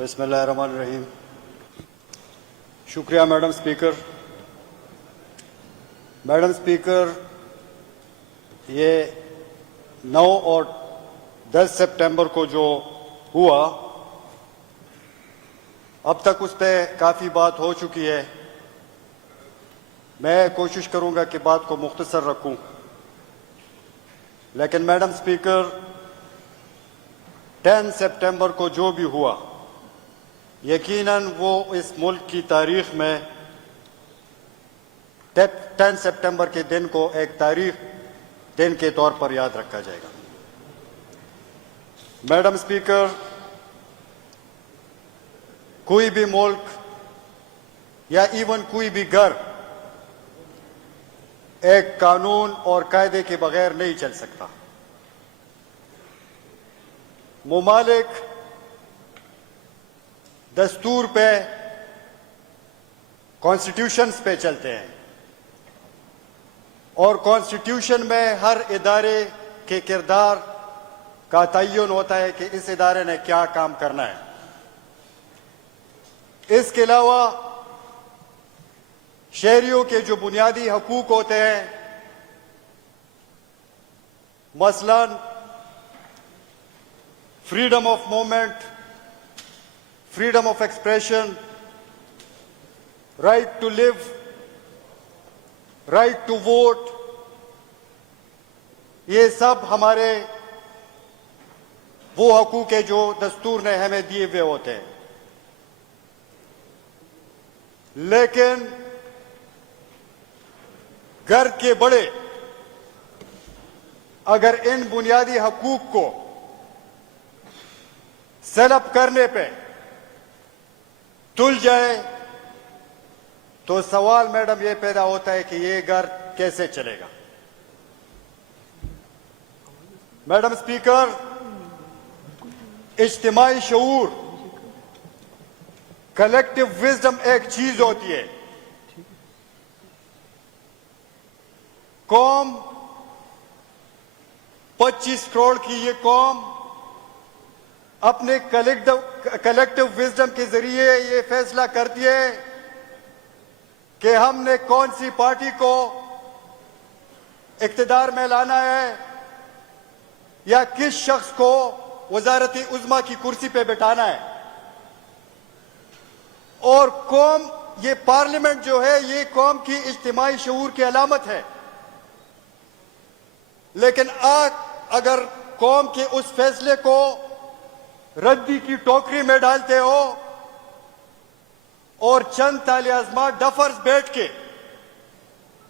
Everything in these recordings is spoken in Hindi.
बिस्मिल्लाहिर्रहमानिर्रहीम। शुक्रिया मैडम स्पीकर। मैडम स्पीकर, ये 9 और 10 सितंबर को जो हुआ, अब तक उस पर काफ़ी बात हो चुकी है। मैं कोशिश करूंगा कि बात को मुख्तसर रखूं, लेकिन मैडम स्पीकर, 10 सितंबर को जो भी हुआ, यकीनन वो इस मुल्क की तारीख में 10 सितंबर के दिन को एक तारीख दिन के तौर पर याद रखा जाएगा। मैडम स्पीकर, कोई भी मुल्क या इवन कोई भी घर एक कानून और कायदे के बगैर नहीं चल सकता। मुमालिक दस्तूर पे, कॉन्स्टिट्यूशंस पे चलते हैं और कॉन्स्टिट्यूशन में हर इदारे के किरदार का तयन होता है कि इस इदारे ने क्या काम करना है। इसके अलावा शहरियों के जो बुनियादी हकूक होते हैं, मसलन freedom of movement, freedom of expression, right to live, right to vote, ये सब हमारे वो हकूक है जो दस्तूर ने हमें दिए हुए होते हैं। लेकिन घर के बड़े अगर इन बुनियादी हकूक को सलब करने पे तुल जाए तो सवाल मैडम ये पैदा होता है कि ये घर कैसे चलेगा। मैडम स्पीकर, इज्तिमाई शऊर, कलेक्टिव विजडम एक चीज होती है। कौम 25 करोड़ की ये कौम अपने कलेक्टिव विजडम के जरिए ये फैसला करती है कि हमने कौन सी पार्टी को इक्तिदार में लाना है या किस शख्स को वजारती उज़्मा की कुर्सी पे बिठाना है। और कौम, ये पार्लियामेंट जो है, ये कौम की इज्तिमाई शऊर की अलामत है। लेकिन अगर कौम के उस फैसले को रद्दी की टोकरी में डालते हो और चंद ताले आज़मा डफर्स बैठ के,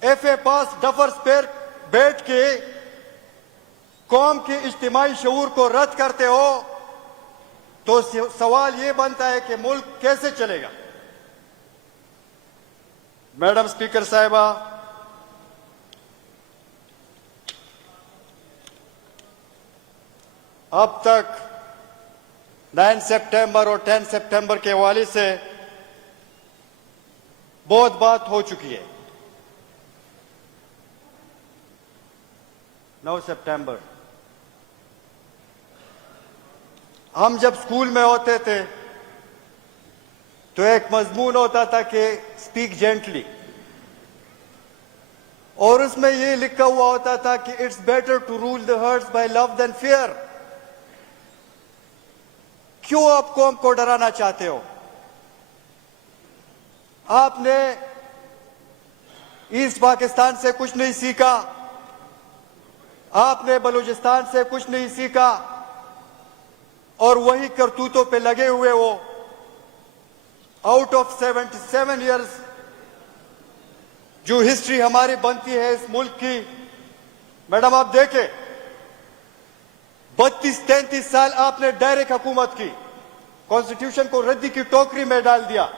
एफए पास डफर्स पर बैठ के कौम के इज्तिमाई शऊर को रद्द करते हो, तो सवाल ये बनता है कि मुल्क कैसे चलेगा। मैडम स्पीकर साहिबा, अब तक 9 सितंबर और 10 सितंबर के हवाले से बहुत बात हो चुकी है। 9 सितंबर, हम जब स्कूल में होते थे तो एक मजमून होता था कि स्पीक जेंटली, और उसमें ये लिखा हुआ होता था कि it's better to rule the hearts by love than fear. क्यों आप कौम को डराना चाहते हो? आपने ईस्ट पाकिस्तान से कुछ नहीं सीखा, आपने बलूचिस्तान से कुछ नहीं सीखा, और वही करतूतों पे लगे हुए हो। आउट ऑफ 77 इयर्स जो हिस्ट्री हमारी बनती है इस मुल्क की, मैडम आप देखें, 32-33 साल आपने डायरेक्ट हुकूमत की, कॉन्स्टिट्यूशन को रद्दी की टोकरी में डाल दिया,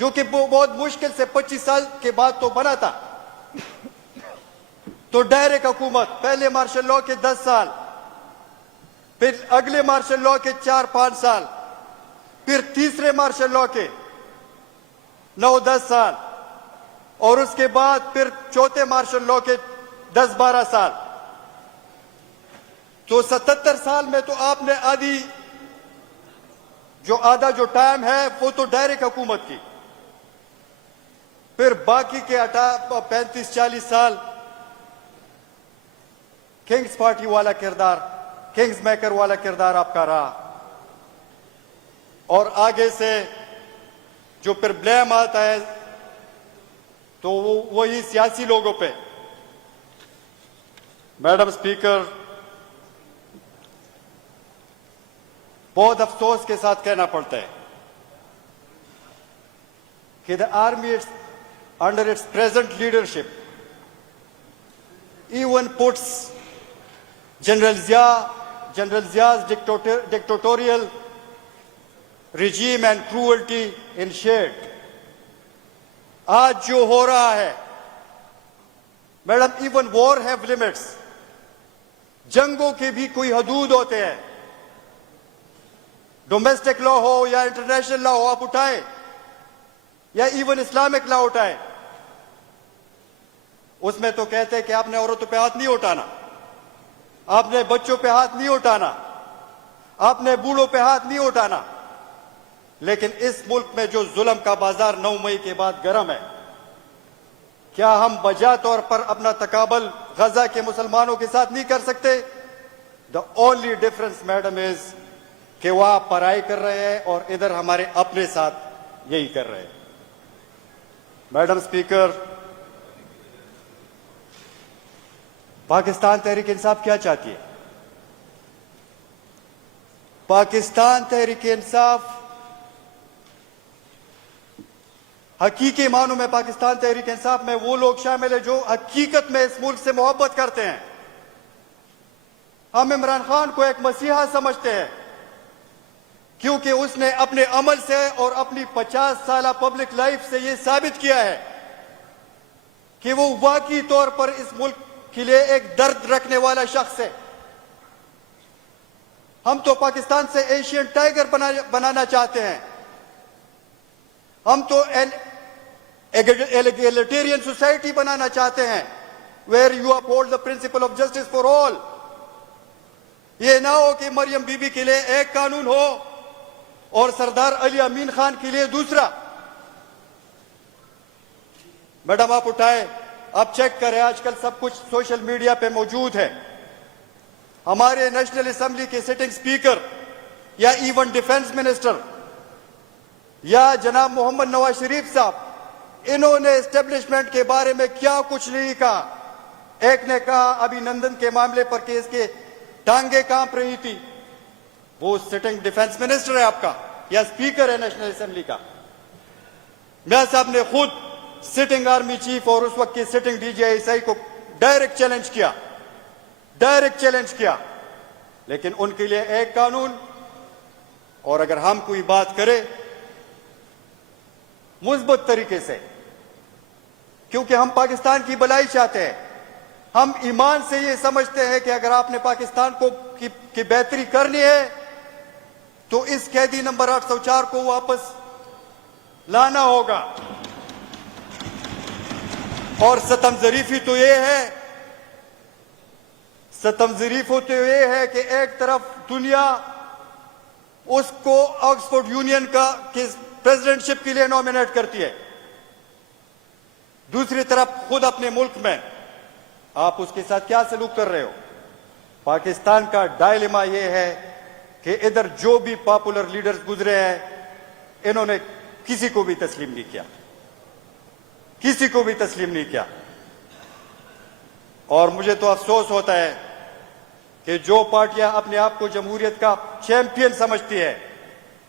जो कि बहुत मुश्किल से 25 साल के बाद तो बना था। तो डायरेक्ट हुकूमत, पहले मार्शल लॉ के 10 साल, फिर अगले मार्शल लॉ के 4-5 साल, फिर तीसरे मार्शल लॉ के 9-10 साल, और उसके बाद फिर चौथे मार्शल लॉ के 10-12 साल। तो 77 साल में तो आपने आधी जो आधा जो टाइम है वो तो डायरेक्ट हुकूमत की, फिर बाकी के 35-40 साल किंग्स पार्टी वाला किरदार, किंग्स मेकर वाला किरदार आपका रहा। और आगे से जो फिर ब्लेम आता है तो वो वही सियासी लोगों पे। मैडम स्पीकर, बहुत अफसोस के साथ कहना पड़ता है कि the army under its present leadership even puts General Zia's dictatorial regime and cruelty in shade. आज जो हो रहा है madam, even war have limits, जंगों के भी कोई हदूद होते हैं। डोमेस्टिक लॉ हो या इंटरनेशनल लॉ हो, आप उठाए या इवन इस्लामिक लॉ उठाए, उसमें तो कहते हैं कि आपने औरतों पे हाथ नहीं उठाना, आपने बच्चों पे हाथ नहीं उठाना, आपने बूढ़ों पे हाथ नहीं उठाना। लेकिन इस मुल्क में जो जुल्म का बाजार 9 मई के बाद गर्म है, क्या हम बजा तौर पर अपना तकाबल गजा के मुसलमानों के साथ नहीं कर सकते? The only difference madam is कि वह पराई कर रहे हैं और इधर हमारे अपने साथ यही कर रहे हैं। मैडम स्पीकर, पाकिस्तान तहरीक इंसाफ क्या चाहती है? पाकिस्तान तहरीक इंसाफ हकीकी मानों में, पाकिस्तान तहरीक इंसाफ में वो लोग शामिल है जो हकीकत में इस मुल्क से मोहब्बत करते हैं। हम इमरान खान को एक मसीहा समझते हैं क्योंकि उसने अपने अमल से और अपनी 50 साल पब्लिक लाइफ से यह साबित किया है कि वो वाकई तौर पर इस मुल्क के लिए एक दर्द रखने वाला शख्स है। हम तो पाकिस्तान से एशियन टाइगर बनाना चाहते हैं। हम तो एगलिटेरियन सोसाइटी बनाना चाहते हैं where you uphold the principle of justice for all. ये ना हो कि मरियम बीबी के लिए एक कानून हो और सरदार अली अमीन खान के लिए दूसरा। मैडम आप उठाए, आप चेक करें, आजकल सब कुछ सोशल मीडिया पे मौजूद है। हमारे नेशनल असेंबली के सिटिंग स्पीकर या इवन डिफेंस मिनिस्टर या जनाब मोहम्मद नवाज शरीफ साहब, इन्होंने एस्टेब्लिशमेंट के बारे में क्या कुछ नहीं कहा। एक ने कहा अभिनंदन के मामले पर केस के टांगे कांप रही थी, वो सिटिंग डिफेंस मिनिस्टर है आपका या स्पीकर है नेशनल असेंबली का। मियां साहब ने खुद सिटिंग आर्मी चीफ और उस वक्त के सिटिंग DGI को डायरेक्ट चैलेंज किया, लेकिन उनके लिए एक कानून। और अगर हम कोई बात करें मुस्बत तरीके से, क्योंकि हम पाकिस्तान की भलाई चाहते हैं, हम ईमान से ये समझते हैं कि अगर आपने पाकिस्तान की बेहतरी करनी है तो इस कैदी नंबर 804 को वापस लाना होगा। और सतम जरीफी तो ये है, सतम जरीफी तो ये है कि एक तरफ दुनिया उसको ऑक्सफोर्ड यूनियन का प्रेसिडेंटशिप के लिए नॉमिनेट करती है, दूसरी तरफ खुद अपने मुल्क में आप उसके साथ क्या सलूक कर रहे हो। पाकिस्तान का डायलेमा यह है कि इधर जो भी पॉपुलर लीडर्स गुजरे हैं, इन्होंने किसी को भी तस्लीम नहीं किया, किसी को भी तस्लीम नहीं किया। और मुझे तो अफसोस होता है कि जो पार्टियां अपने आप को जमहूरियत का चैंपियन समझती है,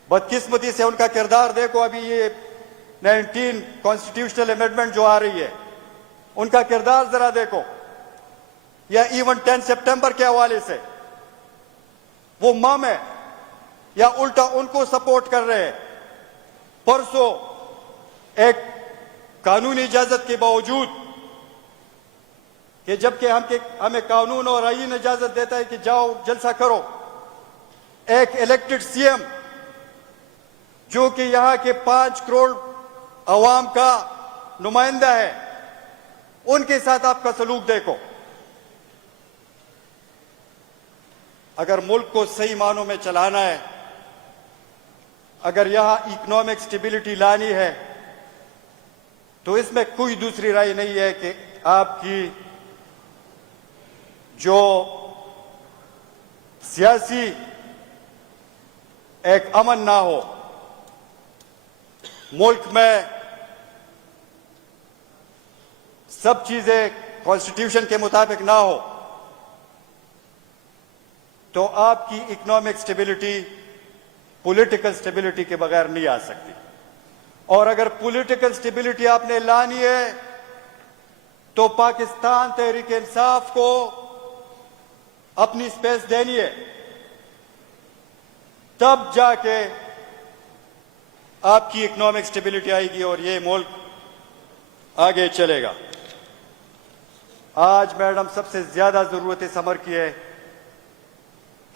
बदकिस्मती से उनका किरदार देखो। अभी ये 19 कॉन्स्टिट्यूशनल अमेंडमेंट जो आ रही है, उनका किरदार जरा देखो, या इवन 10 सितंबर के हवाले से वो मम है या उल्टा उनको सपोर्ट कर रहे हैं। परसों एक कानूनी इजाजत के बावजूद कि जबकि हमें कानून और आईन इजाजत देता है कि जाओ जलसा करो, एक इलेक्टेड सीएम जो कि यहां के 5 करोड़ अवाम का नुमाइंदा है, उनके साथ आपका सलूक देखो। अगर मुल्क को सही मानों में चलाना है अगर यहां इकोनॉमिक स्टेबिलिटी लानी है तो इसमें कोई दूसरी राय नहीं है कि आपकी जो सियासी एक अमन ना हो, मुल्क में सब चीजें कॉन्स्टिट्यूशन के मुताबिक ना हो, तो आपकी इकोनॉमिक स्टेबिलिटी पॉलिटिकल स्टेबिलिटी के बगैर नहीं आ सकती। और अगर पॉलिटिकल स्टेबिलिटी आपने लानी है तो पाकिस्तान तहरीक इंसाफ को अपनी स्पेस देनी है, तब जाके आपकी इकोनॉमिक स्टेबिलिटी आएगी और ये मुल्क आगे चलेगा। आज मैडम सबसे ज्यादा जरूरत इस अमर की है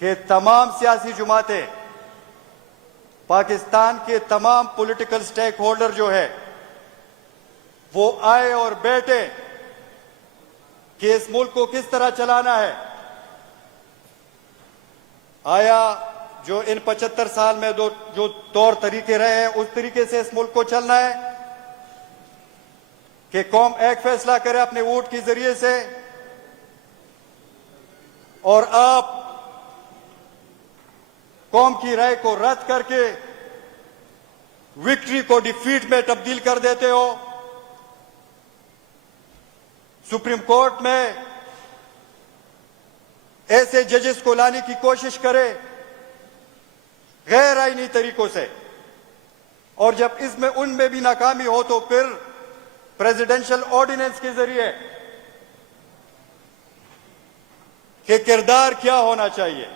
कि तमाम सियासी जमातें, पाकिस्तान के तमाम पॉलिटिकल स्टेक होल्डर जो है वो आए और बैठे कि इस मुल्क को किस तरह चलाना है। आया जो इन 75 साल में जो तौर तरीके रहे हैं उस तरीके से इस मुल्क को चलना है कि कौम एक फैसला करे अपने वोट के जरिए से, और आप कौम की राय को रद्द करके विक्ट्री को डिफीट में तब्दील कर देते हो। सुप्रीम कोर्ट में ऐसे जजेस को लाने की कोशिश करे गैर आईनी तरीकों से, और जब इसमें उनमें भी नाकामी हो तो फिर प्रेसिडेंशियल ऑर्डिनेंस के जरिए कि किरदार क्या होना चाहिए।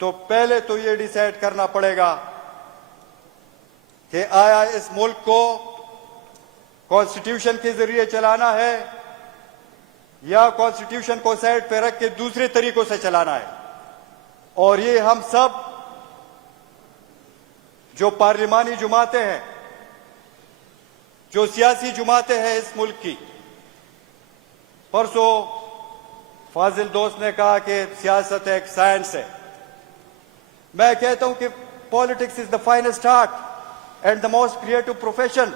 तो पहले तो ये डिसाइड करना पड़ेगा कि आया इस मुल्क को कॉन्स्टिट्यूशन के जरिए चलाना है या कॉन्स्टिट्यूशन को साइड पे रख के दूसरे तरीकों से चलाना है। और ये हम सब जो पार्लिमानी जमातें हैं, जो सियासी जमातें हैं इस मुल्क की, परसों फाजिल दोस्त ने कहा कि सियासत एक साइंस है। मैं कहता हूं कि politics is the finest art and the most creative profession,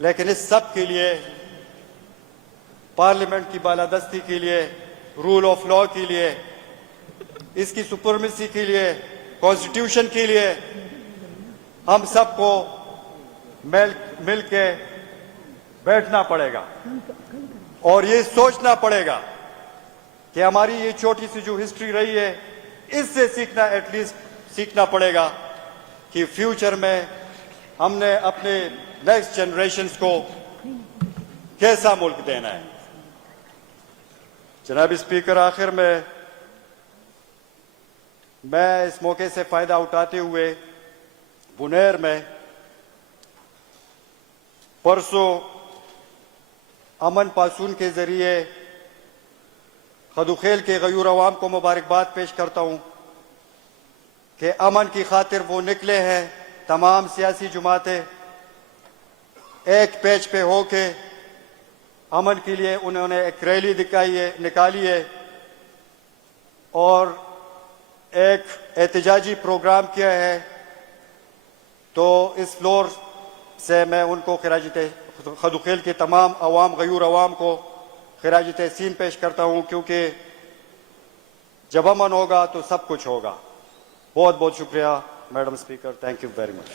लेकिन इस सब के लिए, पार्लियामेंट की बालादस्ती के लिए, रूल ऑफ लॉ के लिए, इसकी सुपरमेसी के लिए, कॉन्स्टिट्यूशन के लिए, हम सबको मिल के बैठना पड़ेगा और ये सोचना पड़ेगा कि हमारी ये छोटी सी जो हिस्ट्री रही है इससे सीखना, एटलीस्ट सीखना पड़ेगा कि फ्यूचर में हमने अपने नेक्स्ट जनरेशन्स को कैसा मुल्क देना है। जनाब स्पीकर, आखिर में मैं इस मौके से फायदा उठाते हुए बुनेर में परसों अमन पासून के जरिए खदुखेल के गयूर अवाम को मुबारकबाद पेश करता हूं कि अमन की खातिर वो निकले हैं। तमाम सियासी जमातें एक पेज पे होके अमन के लिए उन्होंने एक रैली निकाली है और एक एहतजाजी प्रोग्राम किया है। तो इस फ्लोर से मैं उनको खदुखेल के तमाम अवाम, गयूर अवाम को खिराज तहसीन पेश करता हूं, क्योंकि जब अमन होगा तो सब कुछ होगा। बहुत बहुत शुक्रिया madam speaker, thank you very much.